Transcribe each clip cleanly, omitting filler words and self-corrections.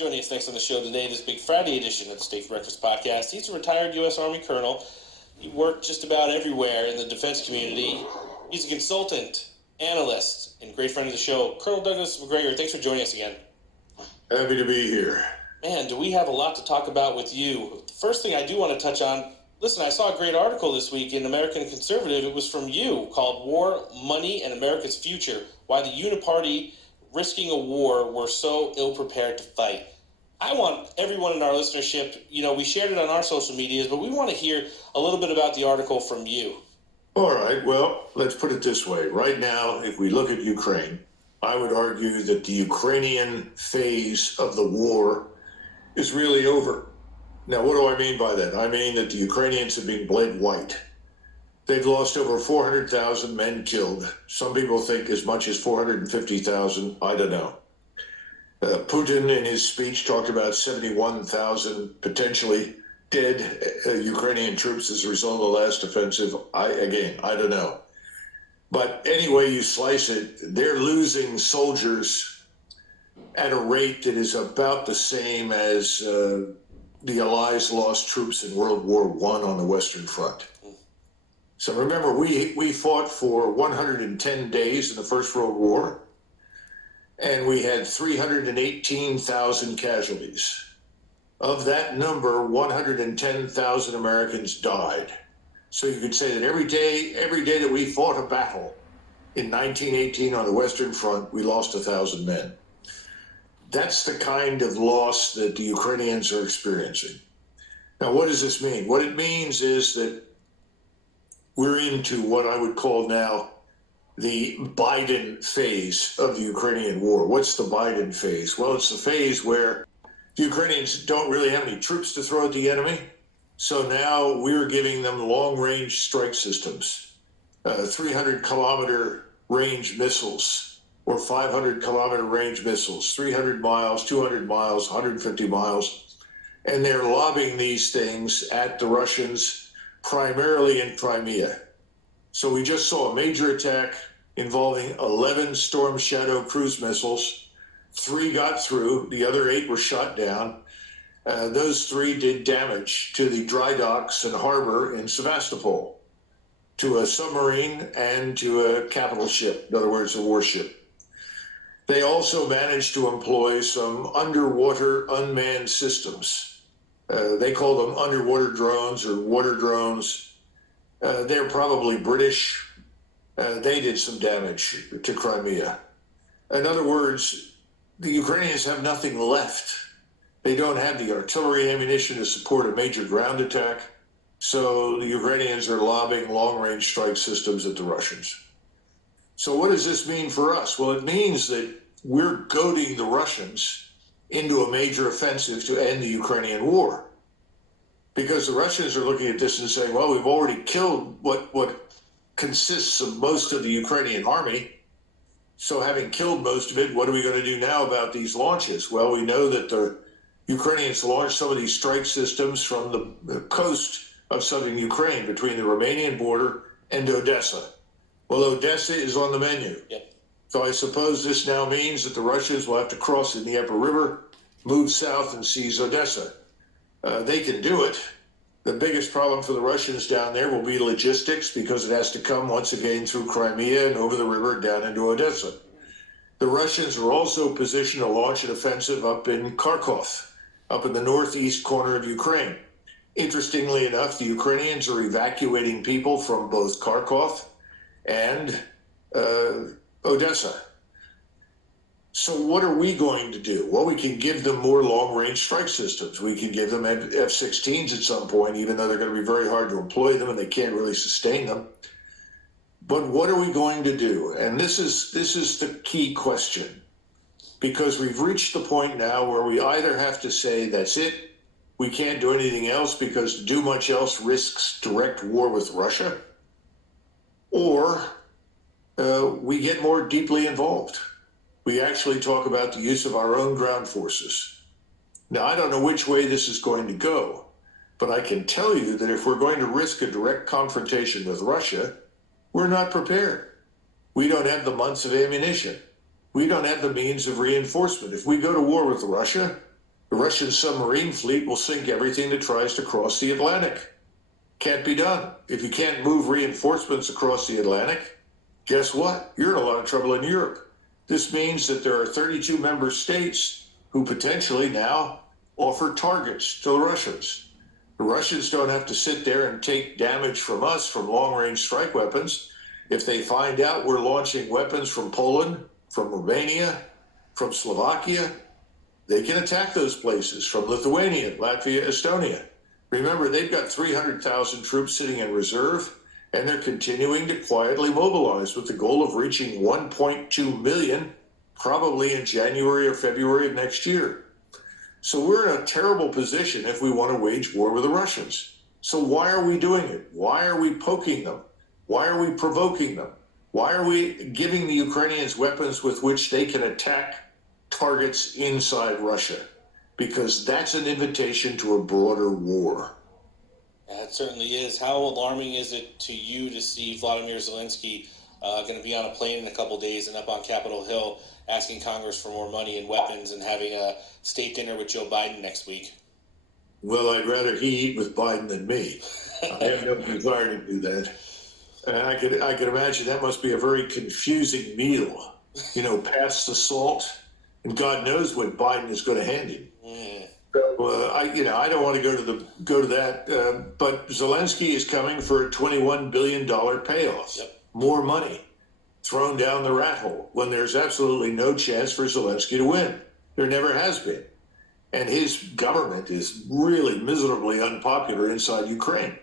Joining us next on the show today, this big Friday edition of the State Breakfast Podcast. He's a retired U.S. Army colonel. He worked just about everywhere in the defense community. He's a consultant, analyst, and great friend of the show, Colonel Douglas Macgregor. Thanks for joining us again. Happy to be here. Man, do we have a lot to talk about with you. The first thing I do want to touch on, listen, I saw a great article this week in American Conservative. It was from you, called War, Money, and America's Future, Why the Uniparty Risking a War We're So Ill-Prepared to Fight. I want everyone in our listenership, we shared it on our social medias, but we want to hear a little bit about the article from you. All right, well, let's put it this way. Right now, if we look at Ukraine, I would argue that the Ukrainian phase of the war is really over. Now, what do I mean by that? I mean that the Ukrainians have been bled white. They've lost over 400,000 men killed. Some people think as much as 450,000. I don't know. Putin, in his speech, talked about 71,000 potentially dead Ukrainian troops as a result of the last offensive. I don't know. But any way you slice it, they're losing soldiers at a rate that is about the same as the Allies lost troops in World War I on the Western Front. So remember, we fought for 110 days in the First World War, and we had 318,000 casualties. Of that number, 110,000 Americans died. So you could say that every day that we fought a battle in 1918 on the Western Front, we lost 1,000 men. That's the kind of loss that the Ukrainians are experiencing. Now, what does this mean? What it means is that we're into what I would call now the Biden phase of the Ukrainian war. What's the Biden phase? Well, it's the phase where the Ukrainians don't really have any troops to throw at the enemy. So now we're giving them long-range strike systems, 300-kilometer range missiles or 500-kilometer range missiles, 300 miles, 200 miles, 150 miles. And they're lobbing these things at the Russians, primarily in Crimea. So we just saw a major attack involving 11 Storm Shadow cruise missiles. 3 got through, the other 8 were shot down. Those 3 did damage to the dry docks and harbor in Sevastopol, to a submarine and to a capital ship, in other words, a warship. They also managed to employ some underwater unmanned systems. They call them underwater drones or water drones. They're probably British. They did some damage to Crimea. In other words, the Ukrainians have nothing left. They don't have the artillery ammunition to support a major ground attack. So the Ukrainians are lobbing long-range strike systems at the Russians. So what does this mean for us? Well, it means that we're goading the Russians into a major offensive to end the Ukrainian war. Because the Russians are looking at this and saying, well, we've already killed what consists of most of the Ukrainian army. So having killed most of it, what are we going to do now about these launches? Well, we know that the Ukrainians launched some of these strike systems from the coast of southern Ukraine between the Romanian border and Odessa. Well, Odessa is on the menu. Yep. So I suppose this now means that the Russians will have to cross the Dnieper River, move south and seize Odessa. They can do it. The biggest problem for the Russians down there will be logistics, because it has to come once again through Crimea and over the river down into Odessa. The Russians are also positioned to launch an offensive up in Kharkov, up in the northeast corner of Ukraine. Interestingly enough, the Ukrainians are evacuating people from both Kharkov and Odessa. So what are we going to do? Well, we can give them more long-range strike systems. We can give them F-16s at some point, even though they're going to be very hard to employ them and they can't really sustain them. But what are we going to do? And this is the key question, because we've reached the point now where we either have to say, that's it, we can't do anything else because to do much else risks direct war with Russia, or we get more deeply involved. We actually talk about the use of our own ground forces. Now, I don't know which way this is going to go, but I can tell you that if we're going to risk a direct confrontation with Russia, we're not prepared. We don't have the months of ammunition. We don't have the means of reinforcement. If we go to war with Russia, The Russian submarine fleet will sink everything that tries to cross the Atlantic. Can't be done. If you can't move reinforcements across the Atlantic, guess what? You're in a lot of trouble in Europe. This means that there are 32 member states who potentially now offer targets to the Russians. The Russians don't have to sit there and take damage from us from long-range strike weapons. If they find out we're launching weapons from Poland, from Romania, from Slovakia, they can attack those places, from Lithuania, Latvia, Estonia. Remember, they've got 300,000 troops sitting in reserve, and they're continuing to quietly mobilize with the goal of reaching 1.2 million, probably in January or February of next year. So we're in a terrible position if we want to wage war with the Russians. So why are we doing it? Why are we poking them? Why are we provoking them? Why are we giving the Ukrainians weapons with which they can attack targets inside Russia? Because that's an invitation to a broader war. Yeah, it certainly is. How alarming is it to you to see Vladimir Zelensky going to be on a plane in a couple days and up on Capitol Hill asking Congress for more money and weapons and having a state dinner with Joe Biden next week? Well, I'd rather he eat with Biden than me. I have no desire to do that. And I could imagine that must be a very confusing meal. You know, pass the salt, and God knows what Biden is going to hand him. So I don't want to go to that. But Zelensky is coming for a $21 billion payoff. Yep. More money thrown down the rat hole when there's absolutely no chance for Zelensky to win. There never has been. And his government is really miserably unpopular inside Ukraine.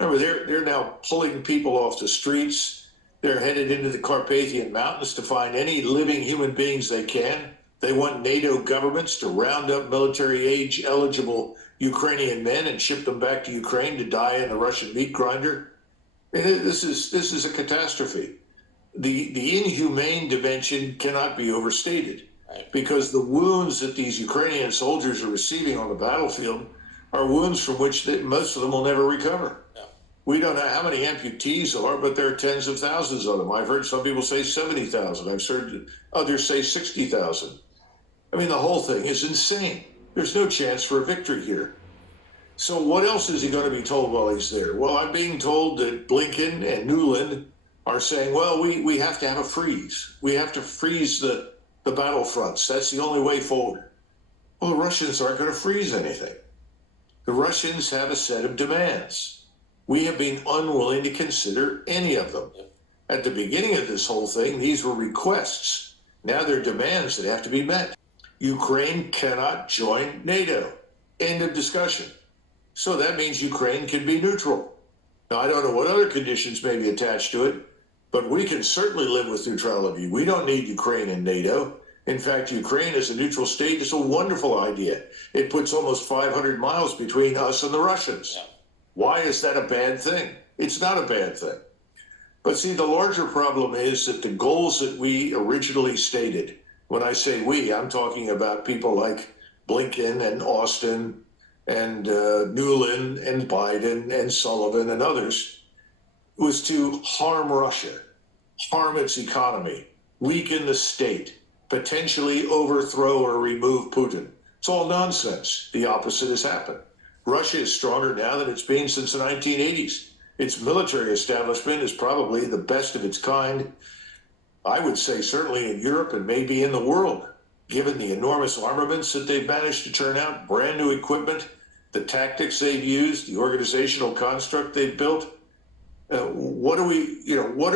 Remember, they're now pulling people off the streets. They're headed into the Carpathian Mountains to find any living human beings they can. They want NATO governments to round up military-age eligible Ukrainian men and ship them back to Ukraine to die in the Russian meat grinder. And this is a catastrophe. The inhumane dimension cannot be overstated, because the wounds that these Ukrainian soldiers are receiving on the battlefield are wounds from which most of them will never recover. Yeah. We don't know how many amputees there are, but there are tens of thousands of them. I've heard some people say 70,000. I've heard others say 60,000. I mean, the whole thing is insane. There's no chance for a victory here. So what else is he going to be told while he's there? Well, I'm being told that Blinken and Nuland are saying, well, we have to have a freeze. We have to freeze the battlefronts. That's the only way forward. Well, the Russians aren't going to freeze anything. The Russians have a set of demands. We have been unwilling to consider any of them. At the beginning of this whole thing, these were requests. Now they're demands that have to be met. Ukraine cannot join NATO. End of discussion. So that means Ukraine can be neutral. Now, I don't know what other conditions may be attached to it, but we can certainly live with neutrality. We don't need Ukraine in NATO. In fact, Ukraine as a neutral state is a wonderful idea. It puts almost 500 miles between us and the Russians. Yeah. Why is that a bad thing? It's not a bad thing. But see, the larger problem is that the goals that we originally stated, when I say we, I'm talking about people like Blinken and Austin and Nuland and Biden and Sullivan and others, was to harm Russia, harm its economy, weaken the state, potentially overthrow or remove Putin. It's all nonsense. The opposite has happened. Russia is stronger now than it's been since the 1980s. Its military establishment is probably the best of its kind, I would say certainly in Europe and maybe in the world, given the enormous armaments that they've managed to turn out, brand new equipment, the tactics they've used, the organizational construct they've built. What are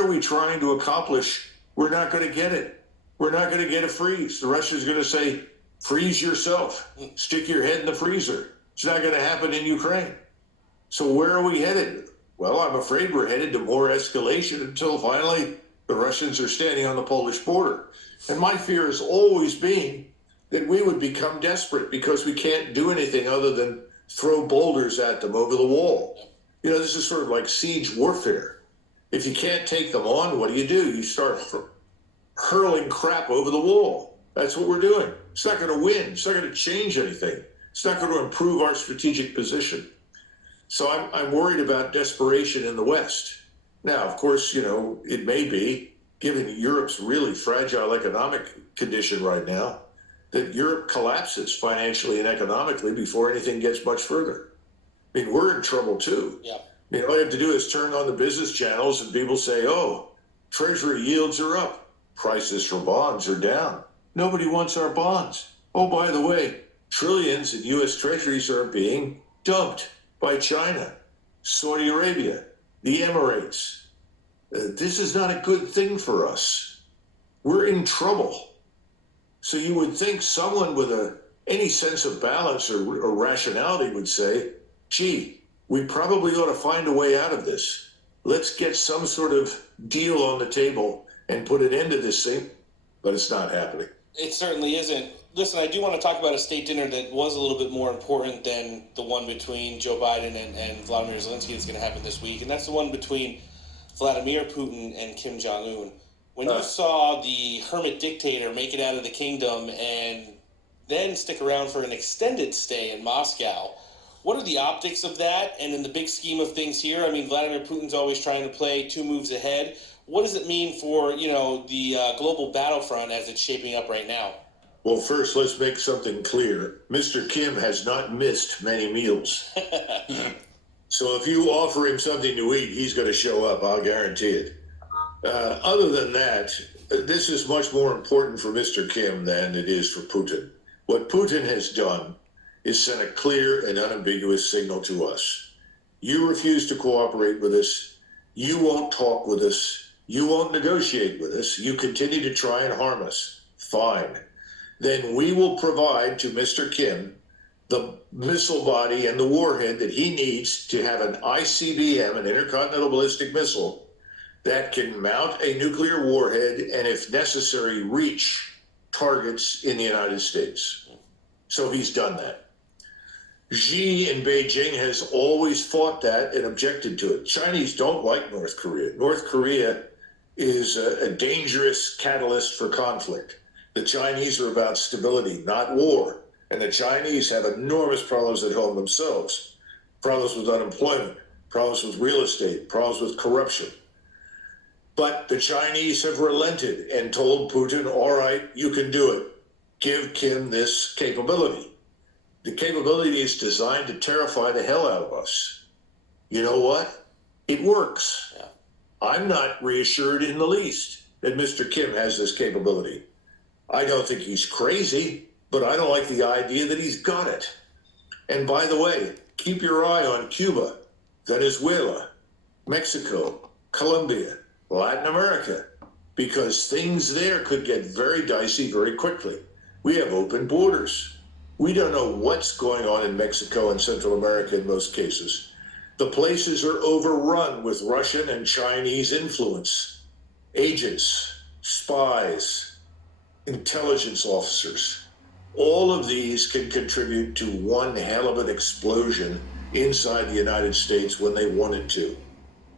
we trying to accomplish? We're not going to get it. We're not going to get a freeze. The Russians are going to say, freeze yourself, stick your head in the freezer. It's not going to happen in Ukraine. So where are we headed? Well, I'm afraid we're headed to more escalation until finally the Russians are standing on the Polish border. And my fear has always been that we would become desperate because we can't do anything other than throw boulders at them over the wall. You know, this is sort of like siege warfare. If you can't take them on, what do? You start hurling crap over the wall. That's what we're doing. It's not going to win. It's not going to change anything. It's not going to improve our strategic position. So I'm worried about desperation in the West. Now, of course, you know, it may be, given Europe's really fragile economic condition right now, that Europe collapses financially and economically before anything gets much further. I mean, we're in trouble too. Yeah. I mean, all you have to do is turn on the business channels and people say, oh, Treasury yields are up. Prices for bonds are down. Nobody wants our bonds. Oh, by the way, trillions in U.S. Treasuries are being dumped by China, Saudi Arabia, the Emirates. This is not a good thing for us. We're in trouble. So you would think someone with any sense of balance or rationality would say, gee, we probably ought to find a way out of this. Let's get some sort of deal on the table and put an end to this thing. But it's not happening. It certainly isn't. Listen, I do want to talk about a state dinner that was a little bit more important than the one between Joe Biden and Vladimir Zelensky that's going to happen this week, and that's the one between Vladimir Putin and Kim Jong-un. When you saw the hermit dictator make it out of the kingdom and then stick around for an extended stay in Moscow, what are the optics of that? And in the big scheme of things here, I mean, Vladimir Putin's always trying to play 2 moves ahead. What does it mean for, the global battlefront as it's shaping up right now? Well, first, let's make something clear. Mr. Kim has not missed many meals. So if you offer him something to eat, he's going to show up, I'll guarantee it. Other than that, this is much more important for Mr. Kim than it is for Putin. What Putin has done is sent a clear and unambiguous signal to us. You refuse to cooperate with us. You won't talk with us. You won't negotiate with us. You continue to try and harm us. Fine. Then we will provide to Mr. Kim the missile body and the warhead that he needs to have an ICBM, an intercontinental ballistic missile, that can mount a nuclear warhead and, if necessary, reach targets in the United States. So he's done that. Xi in Beijing has always fought that and objected to it. Chinese don't like North Korea. North Korea is a dangerous catalyst for conflict. The Chinese are about stability, not war. And the Chinese have enormous problems at home themselves. Problems with unemployment, problems with real estate, problems with corruption. But the Chinese have relented and told Putin, all right, you can do it. Give Kim this capability. The capability is designed to terrify the hell out of us. You know what? It works. Yeah. I'm not reassured in the least that Mr. Kim has this capability. I don't think he's crazy, but I don't like the idea that he's got it. And by the way, keep your eye on Cuba, Venezuela, Mexico, Colombia, Latin America, because things there could get very dicey very quickly. We have open borders. We don't know what's going on in Mexico and Central America in most cases. The places are overrun with Russian and Chinese influence, agents, spies, intelligence officers. All of these can contribute to one hell of an explosion inside the United States when they wanted to.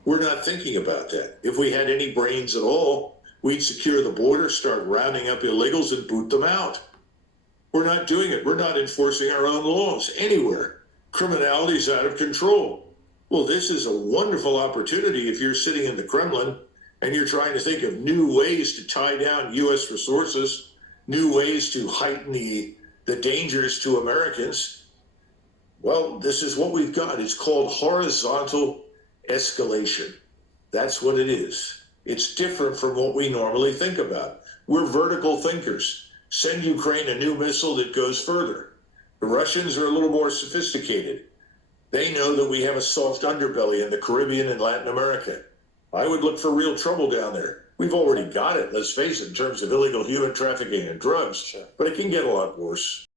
We're not thinking about that. If we had any brains at all, we'd secure the border, start rounding up illegals and boot them out. We're not doing it. We're not enforcing our own laws anywhere. Criminality's out of control. Well, this is a wonderful opportunity if you're sitting in the Kremlin and you're trying to think of new ways to tie down U.S. resources, new ways to heighten the dangers to Americans. Well, this is what we've got. It's called horizontal escalation. That's what it is. It's different from what we normally think about. We're vertical thinkers. Send Ukraine a new missile that goes further. The Russians are a little more sophisticated. They know that we have a soft underbelly in the Caribbean and Latin America. I would look for real trouble down there. We've already got it, let's face it, in terms of illegal human trafficking and drugs. Sure. But it can get a lot worse.